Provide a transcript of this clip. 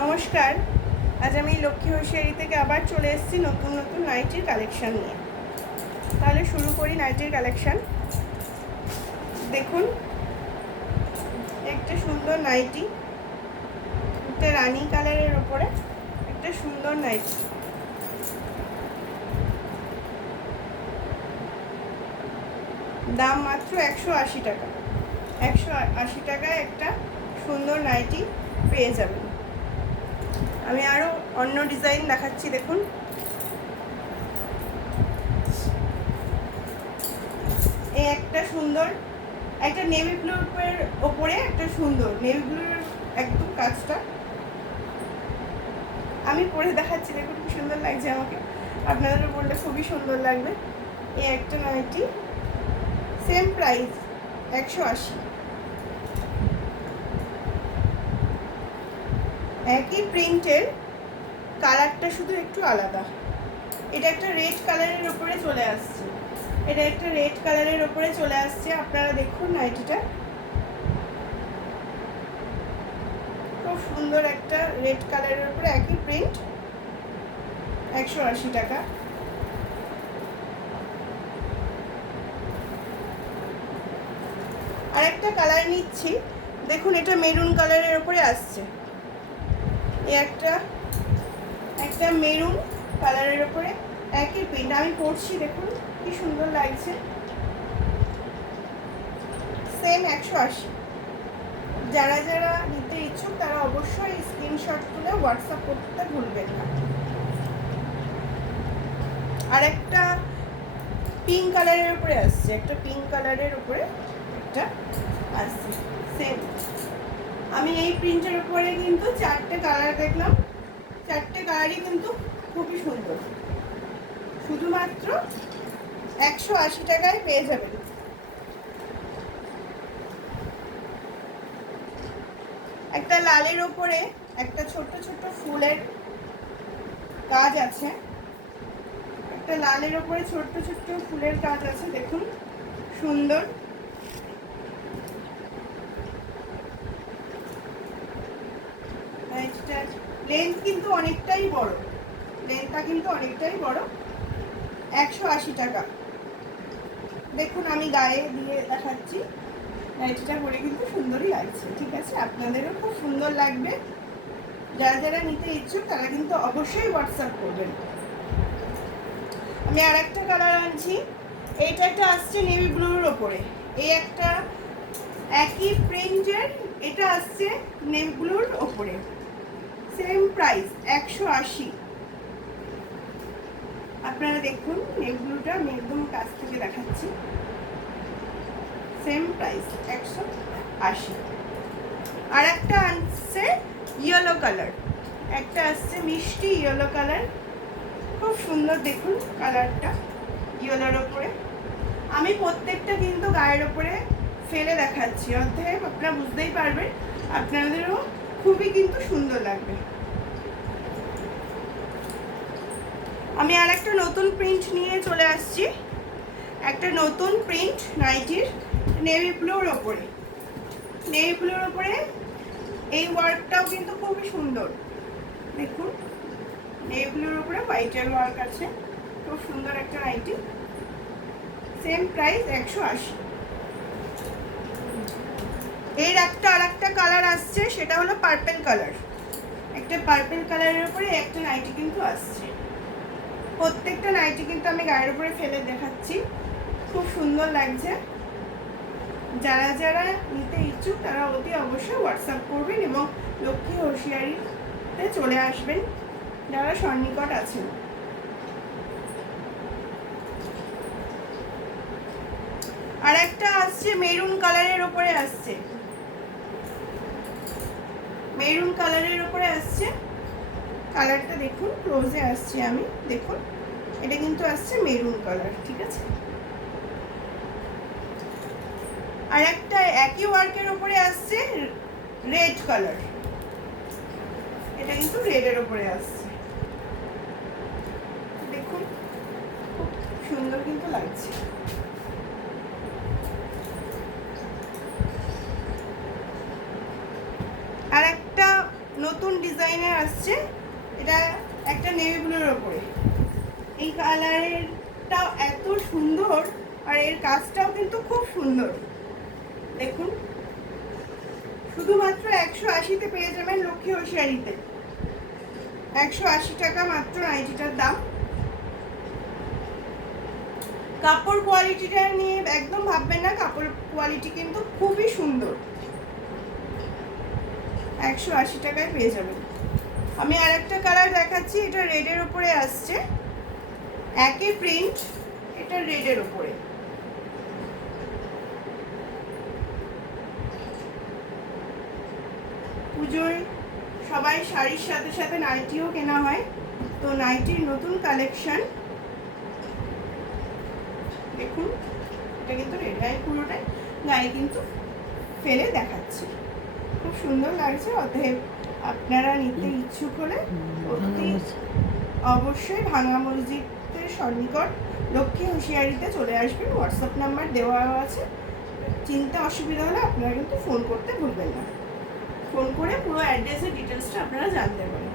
নমস্কার। আজ আমি লক্ষ্মী হোশিয়ারি থেকে আবার চলে এসেছি নতুন নতুন নাইটির কালেকশান নিয়ে। তাহলে শুরু করি নাইটির কালেকশান। দেখুন, একটা সুন্দর নাইটি, একটা রানি কালারের ওপরে একটা সুন্দর নাইটি। দাম মাত্র 180 টাকা। 180 টাকায় একটা সুন্দর নাইটি পেয়ে যাবেন। আমি আরও অন্য ডিজাইন দেখাচ্ছি। দেখুন, এই একটা সুন্দর, একটা নেভি ব্লুর ওপরে একটা সুন্দর নেভি ব্লুর একদম কাজটা আমি পরে দেখাচ্ছি। দেখুন খুব সুন্দর লাগছে আমাকে, আপনাদেরও বললে খুবই সুন্দর লাগবে। এই একটা নাইটি, সেম প্রাইস 180। একই প্রিন্টের, কালারটা শুধু একটু আলাদা। এটা একটা রেড কালারের ওপরে চলে আসছে। আপনারা দেখুন নাইটিটা, খুব সুন্দর একটা রেড কালারের উপরে একই প্রিন্ট, 180 টাকা। আর একটা কালার নিচ্ছি, দেখুন এটা মেরুন কালারের উপরে আসছে। একটা মেরুন কালারের উপরে একই প্রিন্ট, আমি পরছি, দেখুন কি সুন্দর লাগছে। সেম 180। যারা যারা নিতে ইচ্ছুক তারা অবশ্যই স্ক্রিনশট তুলে হোয়াটসঅ্যাপ করতে ভুলবেন না। আর একটা পিঙ্ক কালারের উপরে আসছে, সেম। আমি এই প্রিন্টের উপরে কিন্তু 4টে কালার দেখলাম, 4টে কালারই কিন্তু খুবই সুন্দর। শুধুমাত্র 180 টাকায় পেয়ে যাবেন। একটা লালের ওপরে একটা ছোট ছোট ফুলের কাজ আছে, দেখুন সুন্দর। লেন্থটা কিন্তু অনেকটাই বড়। 180 টাকা। দেখুন আমি গায়ে দিয়ে দেখাচ্ছি, নাইটিটা পরে কিন্তু সুন্দরই লাগছে। ঠিক আছে, আপনাদেরও খুব সুন্দর লাগবে। যারা যারা নিতে ইচ্ছুক তারা কিন্তু অবশ্যই হোয়াটসঅ্যাপ করবেন। আমি আর একটা কালার আনছি, এইটা একটা আসছে নেভি ব্লুর ওপরে। এই একটা একই প্রিন্টের, এটা আসছে নেভি ব্লুর ওপরে, সেম প্রাইস 180। আপনারা দেখুন নেভি ব্লুটা আমি একদম কাছ থেকে দেখাচ্ছি, সেম প্রাইস 180। আর একটা আসছে ইয়েলো কালার, একটা আসছে মিষ্টি ইয়েলো কালার, খুব সুন্দর। দেখুন কালারটা ইয়েলোর ওপরে। আমি প্রত্যেকটা কিন্তু গায়ের ওপরে ফেলে দেখাচ্ছি, অতএব আপনারা বুঝতেই পারবেন, আপনাদেরও খুবই কিন্তু সুন্দর লাগবে। আমি আর একটা নতুন প্রিন্ট নিয়ে চলে আসছি, একটা নতুন প্রিন্ট নাইটির নেভি ব্লুর ওপরে। এই ওয়ার্কটাও কিন্তু খুবই সুন্দর। দেখুন নেভি ব্লুর ওপরে হোয়াইটের ওয়ার্ক আছে, খুব সুন্দর একটা নাইটি, সেম প্রাইস 180। এর আর একটা কালার আসছে, সেটা হলো পার্পল কালার। একটা পার্পল কালারের উপরে একটা নাইটি কিন্তু আসছে। প্রত্যেকটা নাইটি কিন্তু আমি গায়ের উপরে ফেলে দেখাচ্ছি, খুব সুন্দর লাগছে। যারা যারা নিতে ইচ্ছুক তারা অতি অবশ্যই হোয়াটসঅ্যাপ করবেন এবং লক্ষ্মী হোশিয়ারিতে চলে আসবেন যারা সন্নিকট আছেন। আর একটা আসছে মেরুন কালারের ওপরে আসছে, কালারটা দেখুন, ক্লোজে আসছে আমি, দেখুন এটা কিন্তু আসছে মেরুন কালার। ঠিক আছে, আর একটা একই ওয়ার্কের উপরে আসছে রেড কালার, এটা কিন্তু রেডের উপরে আসছে। দেখুন খুব সুন্দর কিন্তু লাগছে। আর একটা নতুন ডিজাইনের আসছে, এটা একটা নেভি ব্লুর ওপরে। এই কালারেরটাও এত সুন্দর, আর এর কাজটাও কিন্তু খুব সুন্দর। দেখুন, শুধুমাত্র 180-তে পেয়ে যাবেন লক্ষ্মী হোশিয়ারিতে। 180 টাকা মাত্র নাইটিটার দাম। কাপড় কোয়ালিটিটা নিয়ে একদম ভাববেন না, কাপড় কোয়ালিটি কিন্তু খুবই সুন্দর। 180 টাকায় পেয়ে যাবেন। আমি আর একটা কালার দেখাচ্ছি, এটা রেডের ওপরে আসছে, একই প্রিন্ট, এটা রেডের ওপরে। পুজোয় সবাই শাড়ির সাথে সাথে নাইটিও কেনা হয়, তো নাইটির নতুন কালেকশন। দেখুন, এটা কিন্তু রেড গায়ে পুরোটাই, গায়ে কিন্তু ফেলে দেখাচ্ছি, খুব সুন্দর লাগছে। অতএব আপনারা নিতে ইচ্ছুক হলে অবশ্যই ভাঙা মসজিদের সন্নিকট লক্ষ্মী হোশিয়ারিতে চলে আসবেন। হোয়াটসঅ্যাপ নাম্বার দেওয়া আছে, চিনতে অসুবিধা হলে আপনারা কিন্তু ফোন করতে ভুলবেন না। ফোন করে পুরো অ্যাড্রেসের ডিটেলসটা আপনারা জানতে পারেন।